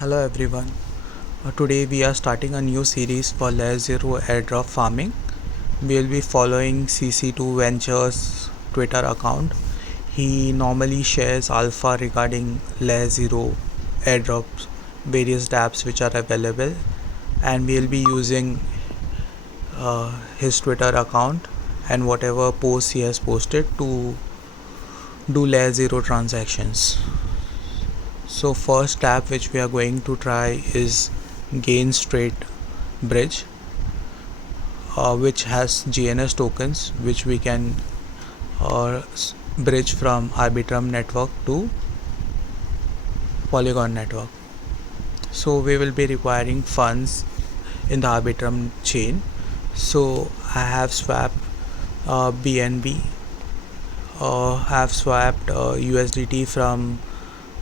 Hello everyone. Today we are starting a new series for LayerZero Airdrop farming. We will be following CC2 Ventures Twitter account. He normally shares alpha regarding LayerZero Airdrops, various Dapps which are available, and we will be using his Twitter account and whatever posts he has posted to do LayerZero transactions. So first app which we are going to try is GNS Bridge, which has GNS tokens which we can bridge from Arbitrum network to Polygon network. So we will be requiring funds in the Arbitrum chain. So I have swapped BNB, have swapped USDT from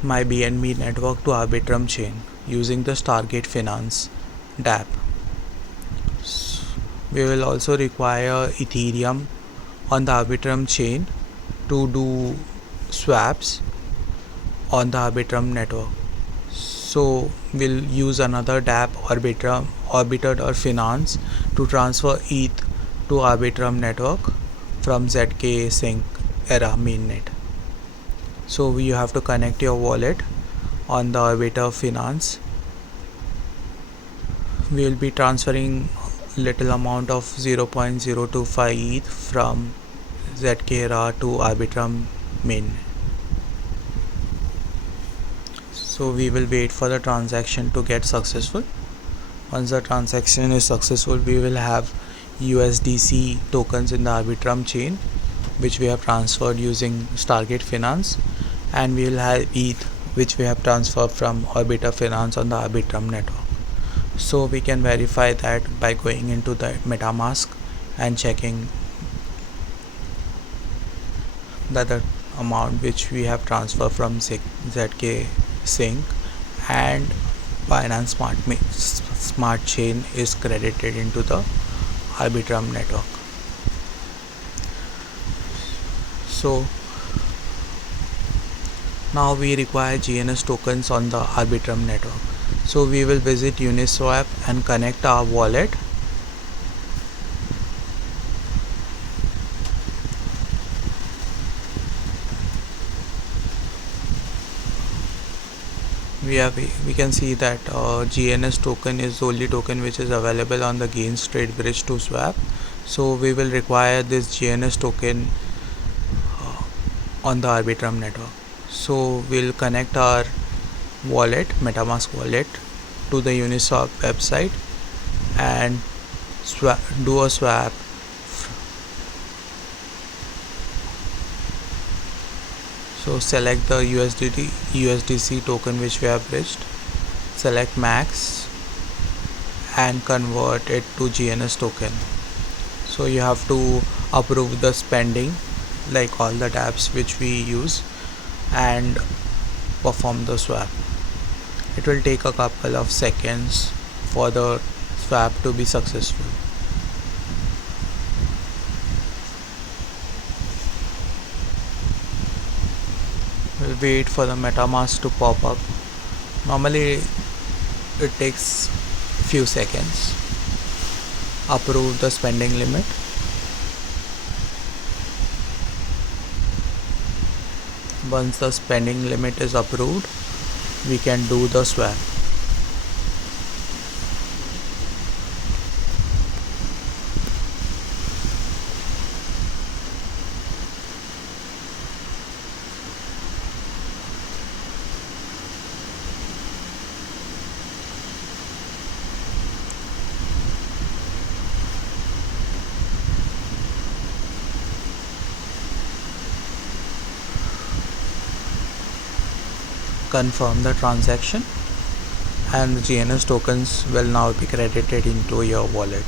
my BNB network to Arbitrum chain using the Stargate Finance Dapp. We will also require Ethereum on the Arbitrum chain to do swaps on the Arbitrum network. So we'll use another Dapp Orbited or Finance to transfer ETH to Arbitrum network from ZK Sync era mainnet. So you have to connect your wallet on the Arbiter Finance. We will be transferring little amount of 0.025 ETH from ZK era to Arbitrum main. So we will wait for the transaction to get successful. Once the transaction is successful, we will have USDC tokens in the Arbitrum chain which we have transferred using Stargate Finance, and we will have ETH which we have transferred from Orbiter Finance on the Arbitrum network. So we can verify that by going into the MetaMask and checking that the amount which we have transferred from ZK Sync and Binance Smart Chain is credited into the Arbitrum network. So now we require GNS tokens on the Arbitrum network. So we will visit Uniswap and connect our wallet. We can see that GNS token is the only token which is available on the GNS Bridge to swap. So we will require this GNS token on the Arbitrum network. So we'll connect our wallet, MetaMask wallet, to the Uniswap website and do a swap. So select the USDC token which we have bridged, select max and convert it to GNS token. So you have to approve the spending like all the Dapps which we use and perform the swap. It will take a couple of seconds for the swap to be successful. We'll wait for the MetaMask to pop up. Normally it takes few seconds. Approve the spending limit. Once the spending limit is approved, we can do the swap. Confirm the transaction and the GNS tokens will now be credited into your wallet.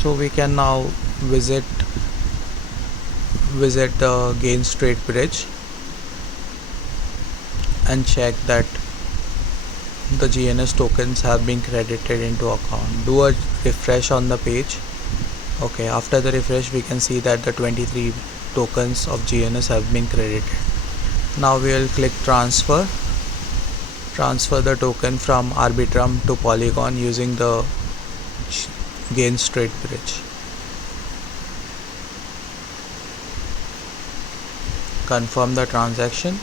So we can now visit the GNS Bridge and check that the GNS tokens have been credited into account. Do a refresh on the page. Okay, after the refresh we can see that the 23 tokens of GNS have been credited. Now we will click transfer the token from Arbitrum to Polygon using the GNS Token Bridge. Confirm the transaction.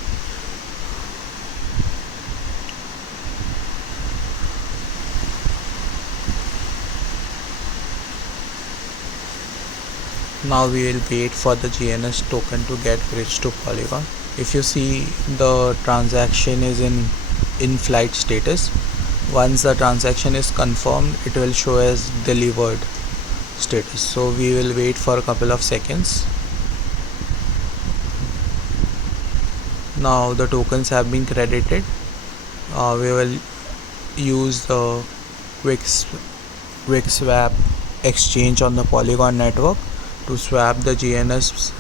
Now we will wait for the GNS token to get bridged to Polygon. If you see, the transaction is in flight status. Once the transaction is confirmed, it will show as delivered status. So we will wait for a couple of seconds. Now the tokens have been credited. We will use the quick swap exchange on the Polygon network to swap the GNS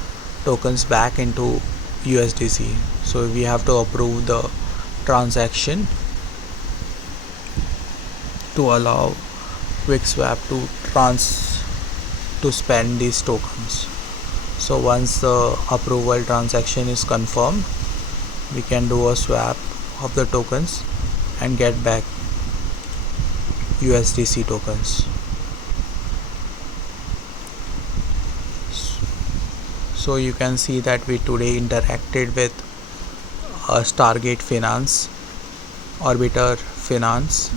tokens back into USDC. So we have to approve the transaction to allow quick swap to spend these tokens. So once the approval transaction is confirmed, we can do a swap of the tokens and get back USDC tokens. So you can see that we today interacted with Stargate Finance, Orbiter Finance,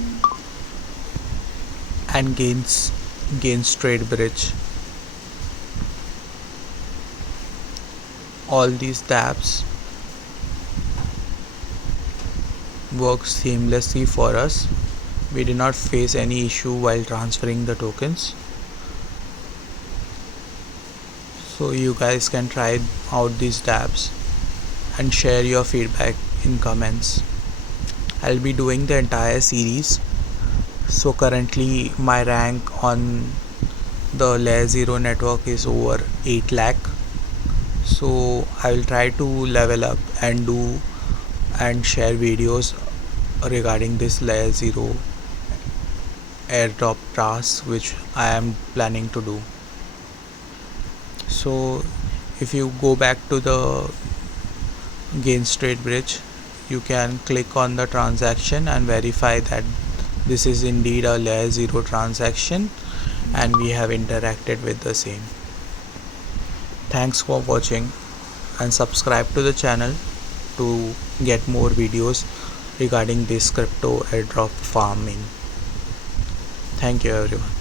and GNS Trade Bridge. All these dApps work seamlessly for us. We did not face any issue while transferring the tokens. So you guys can try out these dApps and share your feedback in comments. I'll be doing the entire series. So currently my rank on the LayerZero network is over 8 lakh. So I will try to level up and do and share videos regarding this LayerZero airdrop task which I am planning to do. So if you go back to the GNS Token Bridge, you can click on the transaction and verify that this is indeed a LayerZero transaction and we have interacted with the same. Thanks for watching and subscribe to the channel to get more videos regarding this crypto airdrop farming. Thank you everyone.